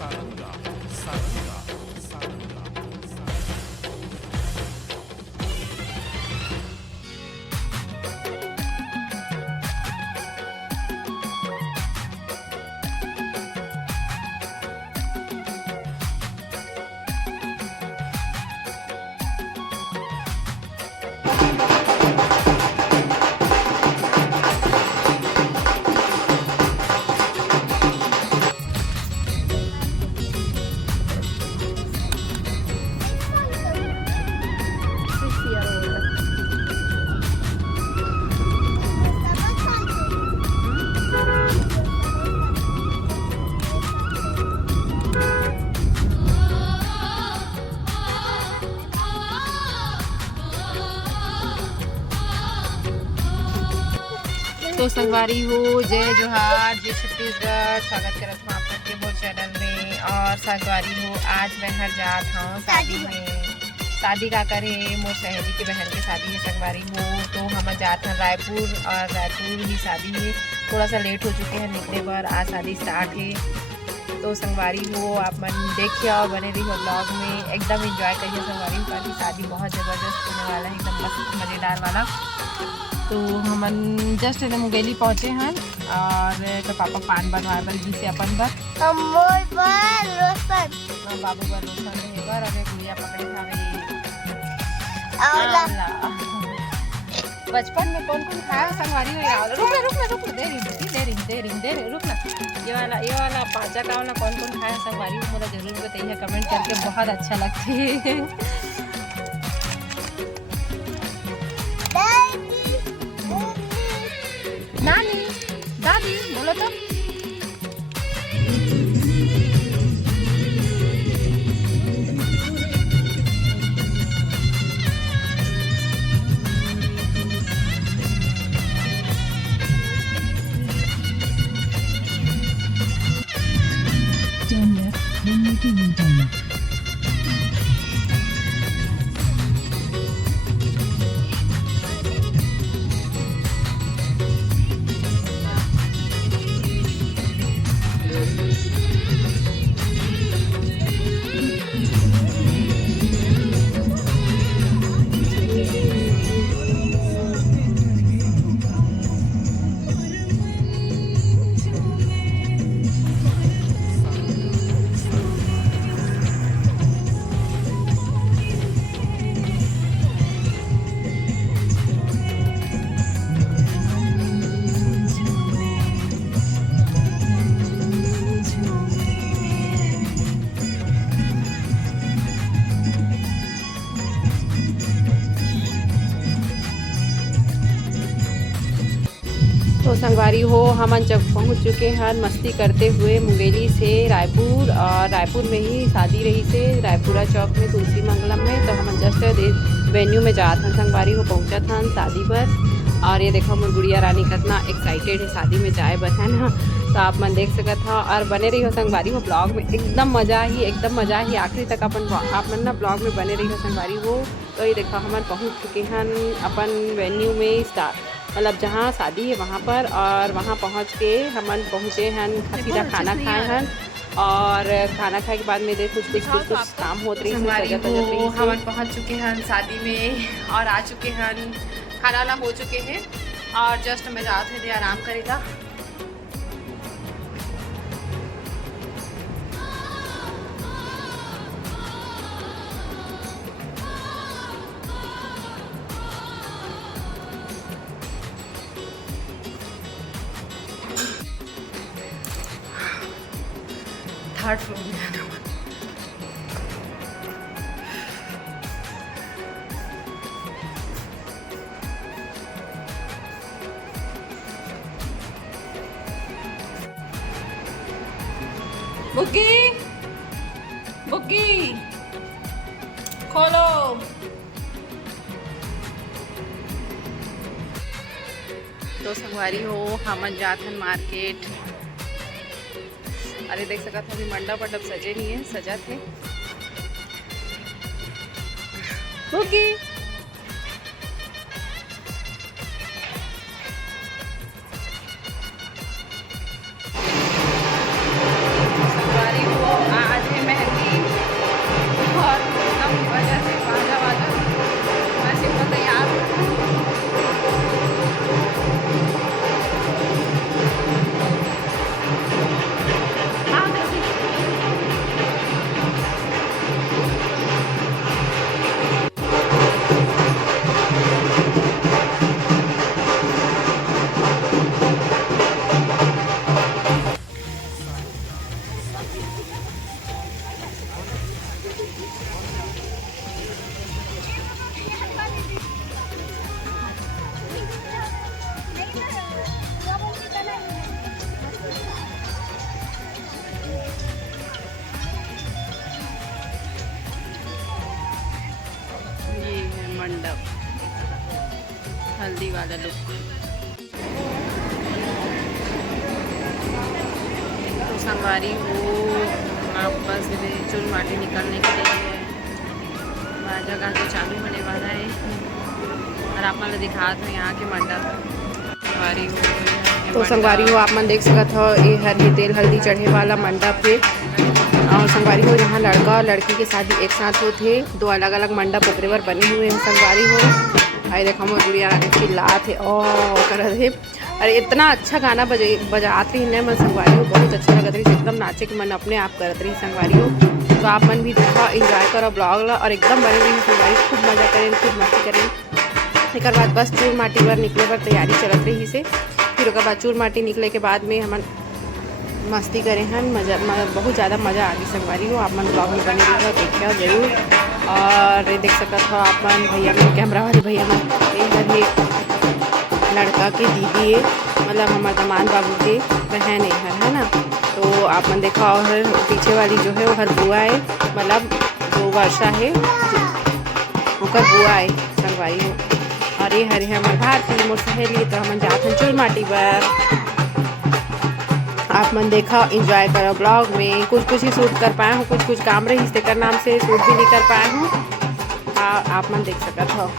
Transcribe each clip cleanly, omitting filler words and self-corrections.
सारंगा सारंगा सारंगा तो संगवारी हो जय जोहार जय छत्तीसगढ़। स्वागत करत हूँ आप लोग के मोर चैनल में। और संगवारी हो आज मैं हर जात हूँ शादी में। शादी का करे मोर सहेली की बहन की शादी है संगवारी हो। तो हम जात हैं रायपुर और रायपुर ही शादी है। थोड़ा सा लेट हो चुके हैं निकले पर, आज शादी स्टार्ट है। तो संगवारी हो आप मन देखिए और बने रही हो ब्लॉग में, एकदम एंजॉय करिए संगवारी हो की शादी बहुत ज़बरदस्त होने वाला है, एकदम मस्त मज़ेदार वाला। तो हमन जस्ट इधर मुंगेली पहुँचे हैं और तो पापा पान बनवाए बर जी से अपन बर बाबू बर रोशन रहे बर और गुड़िया पकड़े आला। बचपन में कौन कौन खाया संगवारी हो याद? रुक दे रही रुक ना। ये वाला पाँचा का वाला कौन कौन खाया संगवारी हो मुझे जरूर बताइए कमेंट करके, बहुत अच्छा लगती है। नानी दादी बोलो तो। Turn left when making U-turn. तो संगवारी हो हम जब पहुंच चुके हैं मस्ती करते हुए मुंगेली से रायपुर, और रायपुर में ही शादी रही से रायपुरा चौक में तुलसी मंगलम में। तो हम जस्ट वेन्यू में जात हैं संगवारी हो, पहुंचा था शादी पर। और ये देखो मोर गुड़िया रानी कितना एक्साइटेड है शादी में जाए बस है ना। तो आप मन देख सकत हो और बने रही हो संगवारी हो ब्लॉग में, एकदम मज़ा ही आखिरी तक आप मन ना ब्लॉग में बने रही हो संगवारी हो। तो ये देखो हम पहुँच चुके हैं अपन वेन्यू में मतलब जहाँ शादी है वहाँ पर। और वहाँ पहुँच के हमन पहुँचे हैं सीधा खाना खाए हैं। और खाना खाए के बाद में कुछ काम होते रही हम पहुँच चुके हैं शादी में और आ चुके हैं, खाना वाला हो चुके हैं और जस्ट मैं जाते थे आराम करेगा। थर्ड फ्लोर में जाना हुआ। बुग्गी खोलो। तो संगवारी हो हम जात हन मार्केट। अरे देख सकते थे अभी मंडप सजे नहीं है, सजा थे। बुग्गी संगवारी हो ये है मंडप, हल्दी वाला लुक। तो संगवारी हो आप बस चूल माटी निकलने के लिए बाजा गाजा चालू होने वाला है और आप मतलब दिखा दो यहाँ के मंडप संगवारी हो। तो संगवारी हो आप मन देख सकत हो ये हर ही तेल हल्दी चढ़े वाला मंडप है और संगवारी हो यहाँ लड़का और लड़की के शादी एक साथ होते, दो अलग अलग मंडप ओकरे बर बने हुए हैं संगवारी हो। आई देखो मोर गुड़िया चिल्लात है और करत है, अरे इतना अच्छा गाना बजात रही है मन संगवारी हो, बहुत अच्छा लगत रही, एकदम नाचे के मन अपने आप करत रही संगवारी हो। तो आप मन भी देखा इंजॉय करो ब्लॉग ला और एकदम बने रही संगवारी, खूब मजा करें खूब मस्ती करें। एक बाद बस चूर माटी पर निकले पर तैयारी चलत रही से, फिर उसके बाद चूर माटी निकले के बाद में हम मस्ती करें हैं, मज़ा बहुत ज़्यादा मज़ा आ गई संगवारी हो। आप मन ब्लॉग में बने रहिए देखिए जरूर। और देख सकते हो आप मन भैया मन कैमरा वाले भैया मन ये लड़का के दीदी है, मतलब हमारे दमान बाबू के बहन है ना। तो आप मन देखा और पीछे वाली जो है वो हर बुआ है, मतलब जो वर्षा है ओकर बुआ है संगवारी हो। और ये हरे हमारे भारती मोर सहेली, तो हम जात हैं चूल माटी पर। आप मन देखा एंजॉय करो ब्लॉग में, कुछ ही शूट कर पाए हूँ, कुछ काम रही इसके नाम से शूट भी नहीं कर पाए हूँ। आप मन देख सकत हो।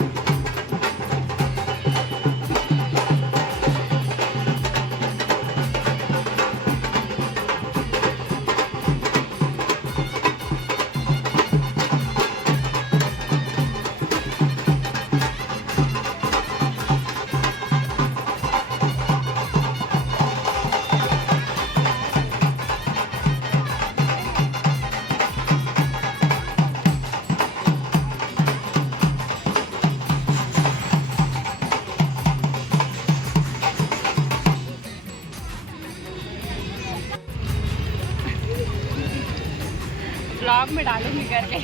ब्लॉग में डालूंगी करके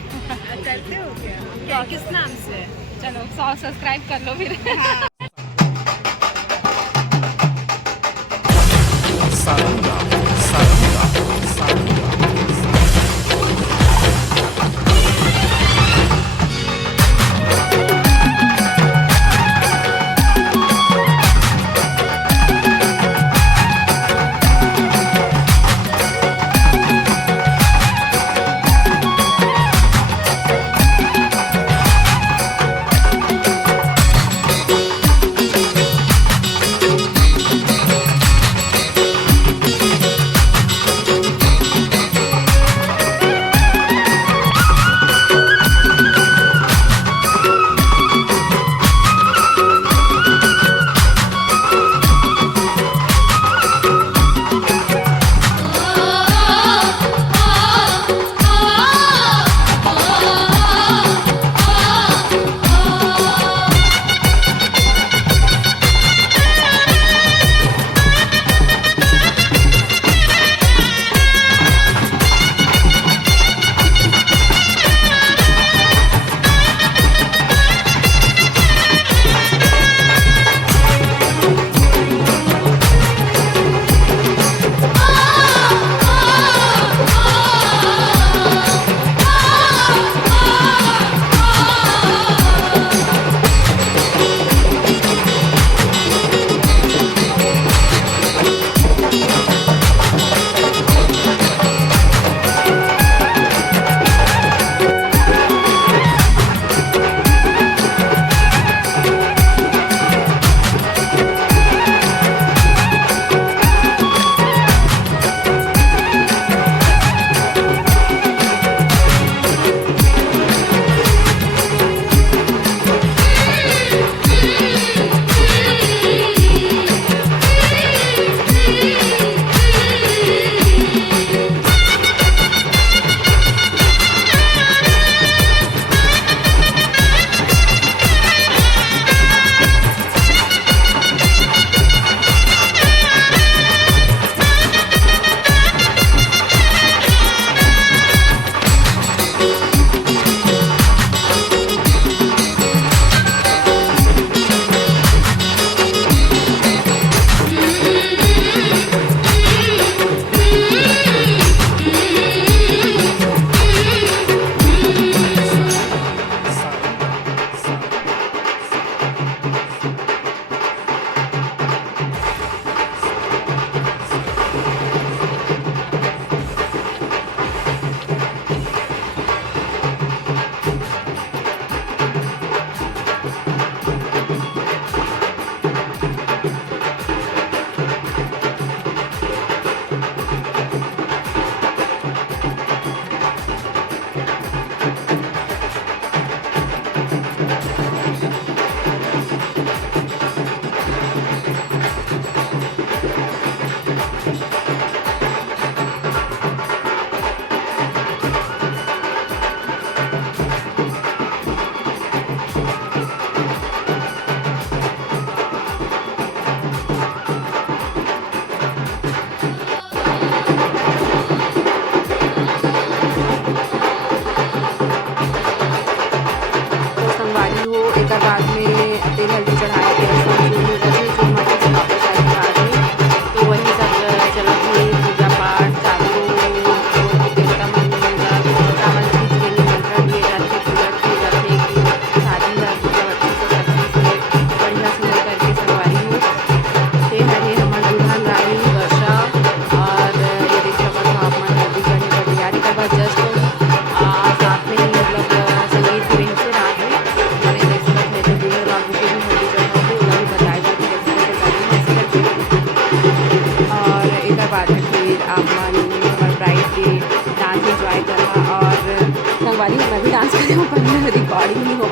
करते हो क्या किस नाम से? चलो 100 सब्सक्राइब कर लो फिर। सारंगा सारंगा सारंगा के डांस एंजॉय करा और संगवारी मैं भी डांस करे पर रिकॉर्डिंग नहीं हो